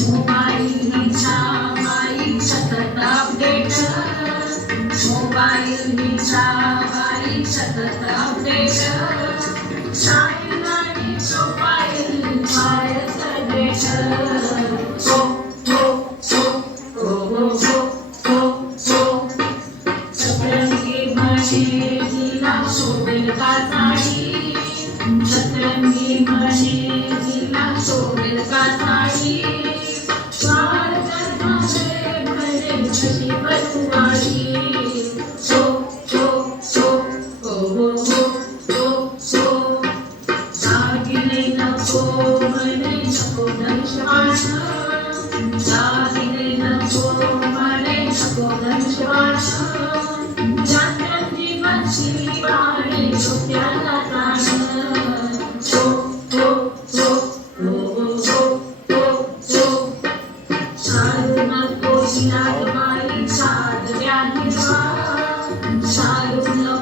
मोबाईलच्या बाई सतत अपडेट, मोबाईलच्या बाई सतत अपडेट, शाळेत आणि प्रोफाईल फारच अपडेट. हो हो हो हो हो हो हो हो. सतरंगी म्हणे तिला शोभेल का साडी, सतरंगी म्हणे तिला शोभेल का साडी. कशी बसवाडी. सो सो सो हो हो हो हो सो. दागिने नको म्हणे नको धनुष्यबाण, दागिने नको म्हणे नको धनुष्यबाण. चांदणी बसली बाळे डोक्याला ताण. सो सो सो हो हो हो हो सो. साधू नको बाई साधव्या हिरवा.